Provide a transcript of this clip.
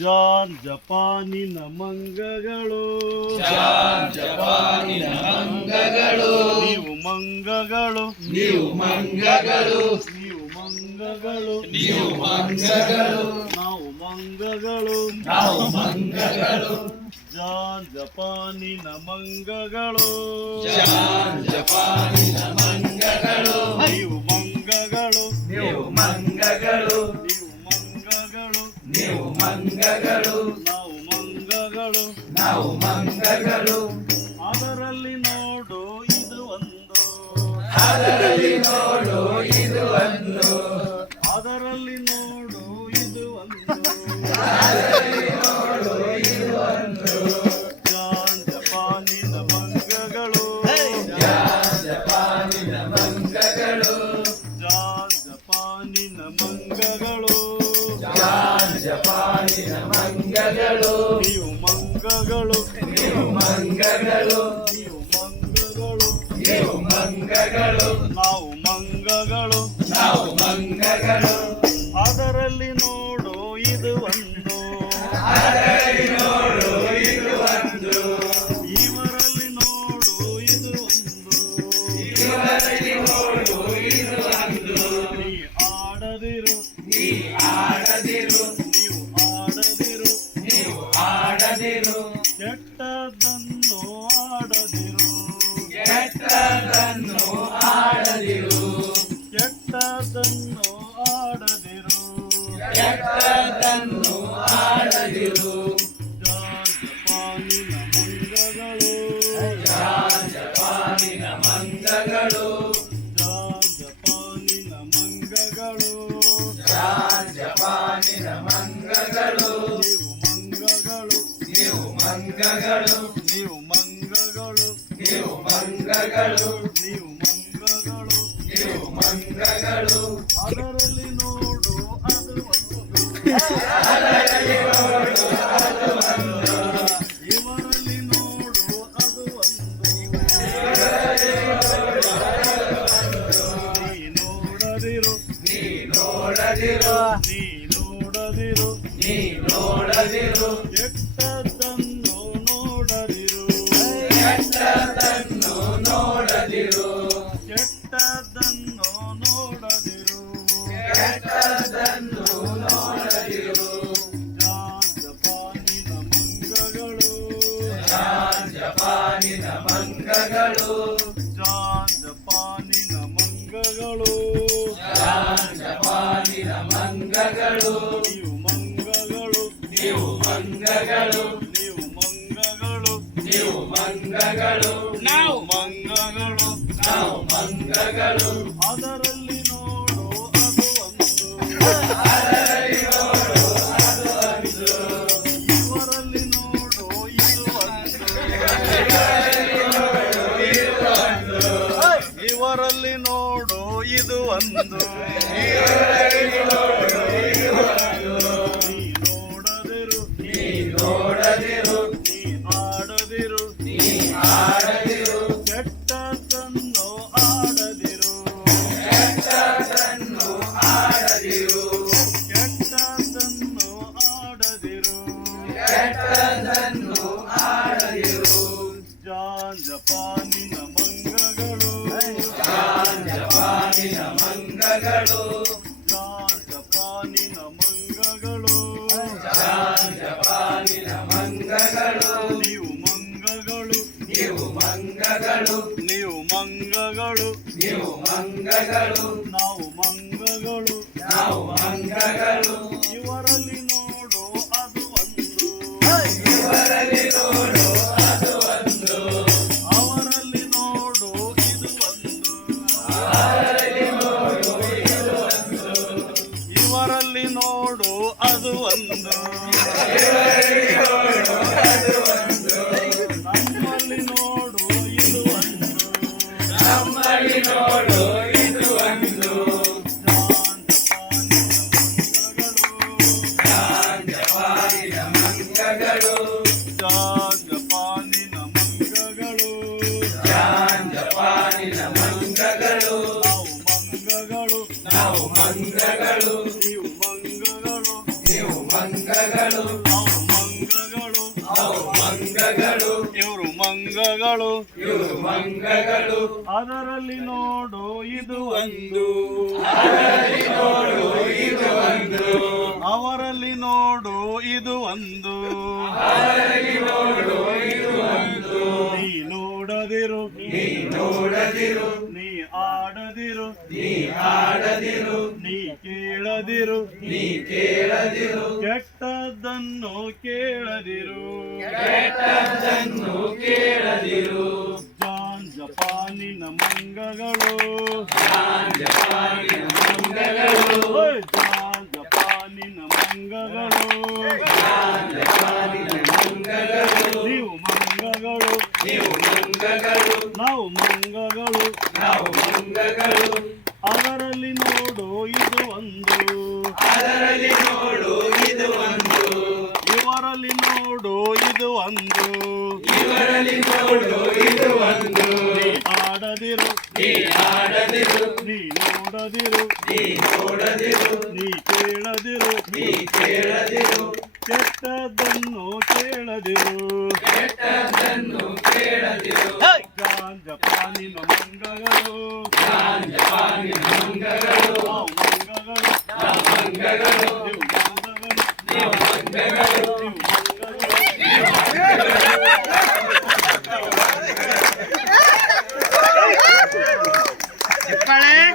John ಜಪಾನಿನ ಮಂಗಗಳು, ಜಪಾನಿನ ಮಂಗಗಳು, ನೀವು ಮಂಗಗಳು, ನೀವು ಮಂಗಗಳು, ನೀವು ಮಂಗಗಳು, ನೀವು ಮಂಗಗಳು, ನಾವು ಮಂಗಗಳು, ನಾವು ಮಂಗಗಳು, ಜಾನ್ ಜಪಾನಿನ ಮಂಗಗಳು, ಜಪಾನಿನ ಮಂಗಗಳು, ನೀವು ಮಂಗಗಳು, ನೀವು ಮಂಗಗಳು, ನೀವು ಮಂಗಗಳು, ನೀವು ಮಂಗಗಳು, ನಾವು ಮಂಗಗಳು, ನಾವು ಮಂಗಗಳು, ಅದರಲ್ಲಿ ನೋಡು ಇದು ಒಂದು, ಅದರಲ್ಲಿ ನೋಡು ಇದು ಒಂದು, ಅದರಲ್ಲಿ ನೋಡು ಇದು ಒಂದು, ಅದರಲ್ಲಿ ನೋಡು ಇದು ಒಂದು, ಜಾನ್ ಜಪಾನಿನ ಮಂಗಗಳು, ಜಪಾನಿನ ಮಂಗಗಳು, ಜಾನ್ ಜಪಾನಿನ ಮಂಗಗಳು, ಜಪಾನಿನ ಮಂಗಗಳು, ನೀವು ಮಂಗಗಳು, ನೀವು ಮಂಗಗಳು, ನೀವು ಮಂಗಗಳು, ನೀವು ಮಂಗಗಳು, ನಾವು ಮಂಗಗಳು, ನಾವು ಮಂಗಗಳು, ಅದರಲ್ಲಿ ನೋಡು ಇದು ಒಂದು, ಅದರಲ್ಲಿ ನೋಡು ಇದು ಒಂದು, ಇವರಲ್ಲಿ ನೋಡು ಇದು ಒಂದು, ಇವರಲ್ಲಿ ನೋಡು ಇದು ಒಂದು, ನೀ ಆಡದಿರು, ನೀ ಆಡದಿರು, ನೀವು ಆಡದಿರು, ನೀವು ಆಡದಿರು, ಕೆಟ್ಟದನ್ನು ಆಡದಿರು, ಕೆಟ್ಟದನ್ನು ಆಡದಿರು, ಕೆಟ್ಟದನ್ನು ಆಡದಿರು, ಕೆಟ್ಟದನ್ನು ಆಡದಿರು, ಜಾನ್ ಜಪಾನಿನ ಮಂಗಗಳು, ಜಪಾನಿನ ಮಂಗಗಳು, ಜಾನ್ ಜಪಾನಿನ ಮಂಗಗಳು, ಜಪಾನಿನ ಮಂಗಗಳು, ನೀವು ಮಂಗಗಳು, ನೀವು ಮಂಗಗಳು, ನೀವು ಮಂಗಗಳು, ನೀವು ಮಂಗಗಳು, ನೀವು ಮಂಗಗಳು, ನೀವು ಮಂಗಗಳು, ಅದರಲ್ಲಿ ನೋಡು ಅದು ಒಂದು, ಅದರಲ್ಲಿ ನೋಡು ಅದು ಒಂದು, ಇವರಲ್ಲಿ ನೋಡು ಅದು ಒಂದು, ನೀ ನೋಡದಿರು, ನೀ ನೋಡದಿರು, ನೀ ನೋಡದಿರು, ನೀ ನೋಡದಿರು, ಕೆಟ್ಟದನ್ನು ನೋಡದಿರು, ಕೆಟ್ಟದನ್ನು ನೋಡದಿರು, ಕೆಟ್ಟದನ್ನು ನೋಡದಿರು, ಕೆಟ್ಟದನ್ನು ನೋಡದಿರು, ಜಾನ್ ಜಪಾನಿನ ಮಂಗಗಳು, ಜಪಾನಿನ ಮಂಗಗಳು, ಜಾನ್ ಜಪಾನಿನ ಮಂಗಗಳು, ಜಪಾನಿನ ಮಂಗಗಳು, ನೀವು ಮಂಗಗಳು, ನೀವು ಮಂಗಗಳು, ನೀವು ಮಂಗಗಳು, ನೀವು ಮಂಗಗಳು, ನಾವು ಮಂಗಗಳು, ನಾವು ಮಂಗಗಳು, ಅದರಲ್ಲಿ ನೋಡು ಅದು ಒಂದು, ಅದರಲ್ಲಿ ನೋಡು ಅದು ಒಂದು, ಇವರಲ್ಲಿ ನೋಡು ಇದು ಒಂದು, ಇವರಲ್ಲಿ ನೋಡು ಇದು ಒಂದು, ನೀ ನೋಡದಿರು, ನೀ ನೋಡದಿರು, ನೀ ಆಡದಿರು, ನೀ ಆಡದಿರು, ಕೆಟ್ಟದನ್ನು ಆಡದಿರು, ಕೆಟ್ಟದನ್ನು ಆಡದಿರು, ಕೆಟ್ಟದನ್ನು ಆಡದಿರು, ಕೆಟ್ಟದನ್ನು ಆಡದಿರು, ಜಾನ್ ಜಪಾನಿನ ಮಂಗಗಳು, ಜಪಾನಿನ ಮಂಗಗಳು, ಜಾನ್ ಜಪಾನಿನ ಮಂಗಗಳು, ಜಪಾನಿನ ಮಂಗಗಳು, ನೀವು ಮಂಗಗಳು, ನೀವು ಮಂಗಗಳು, ನೀವು ಮಂಗಗಳು, ನೀವು ಮಂಗಗಳು, ನಾವು ಮಂಗಗಳು, ನಾವು ಮಂಗಗಳು, ಇವರಲ್ಲಿ ನೋಡು ಅದು ಒಂದು, ಇವರಲ್ಲಿ ನೋಡು ಅದು ಒಂದು, ಅವರಲ್ಲಿ ನೋಡು ಇದು ಒಂದು, ಅವರಲ್ಲಿ ನೋಡು ಇದು ಒಂದು, ಇವರಲ್ಲಿ ನೋಡು ಅದು ಒಂದು, ಇವರಲ್ಲಿ ನೋಡು ಅದು ಒಂದು, ನಮ್ಮಲ್ಲಿ ನೋಡು ಇದು ಒಂದು, ನಮ್ಮಲ್ಲಿ ನೋಡು ಇದು ಒಂದು, ಜಾನ್ ಜಪಾನಿನ ಮಂಗಗಳು, ಜಪಾನಿನ ಮಂಗಗಳು, ಜಾನ್ ಜಪಾನಿನ ಮಂಗಗಳು, ಮಂಗಗಳು, ನಾವು ಮಂಗಗಳು, ನಾವು ಮಂಗಗಳು, ನೀವು ಮಂಗಗಳು, ನೀವು ಮಂಗಗಳು, ನಾವು ಮಂಗಗಳು ಇವು ಮಂಗಗಳು ಅದರಲ್ಲಿ ನೋಡು ಇದು ಒಂದು ಅದರಲ್ಲಿ ನೋಡು ಇದು ಒಂದು ಅವರಲ್ಲಿ ನೋಡು ಇದು ಒಂದು ಅವರಲ್ಲಿ ನೋಡು ಇದು ಒಂದು ನೀ ನೋಡದಿರು ನೀ ನೋಡದಿರು ನೀ ಆಡದಿರು ನೀ ಆಡದಿರು ನೀ ಕೇಳದಿರು ನೀ ಕೇಳದಿರು ಕೆಟ್ಟದ್ದನ್ನು ಕೇಳದಿರು ಕೆಟ್ಟದ್ದನ್ನು ಕೇಳದಿರು ಜಪಾನಿನ ಮಂಗಗಳು ಜಪಾನಿನ ಮಂಗಗಳು ಓಯ್ ಜಪಾನಿನ ಮಂಗಗಳು ಜಪಾನಿನ ಮಂಗಗಳು ನೀವು ಮಂಗಗಳು ನೀವು ಮಂಗಗಳು ನಾವು ಮಂಗಗಳು ನಾವು ಮಂಗಗಳು ಅದರಲ್ಲಿ ನೋಡು ಇದು ಒಂದು ಅದರಲ್ಲಿ ನೋಡು ಇದು ಒಂದು ಇವರಲ್ಲಿ ನೋಡು ಇದು ಒಂದು ಇವರಲ್ಲಿ ನೋಡು ಇದು ಒಂದು ನೀ ಆಡದಿರು ನೀ ಆಡದಿರು ನೀ ನೋಡದಿರು ನೀ ನೋಡದಿರು ನೀ ಕೇಳದಿರು ನೀ ಕೇಳದಿರು ಕೆಟ್ಟದ್ದನ್ನು ಕೇಳದಿರು ಕೆಟ್ಟದ್ದನ್ನು ಕೇಳದಿರು ಜಪಾನಿನ ಮಂಗಗಳು ಜಪಾನಿನ ಮಂಗಗಳು ನಾವು ಮಂಗಗಳು ನಾವು ಮಂಗಗಳು ನೀವು ಮಂಗಗಳು ನೀವು ಮಂಗಗಳು ನೀವು ಮಂಗಗಳು చెప్పాలి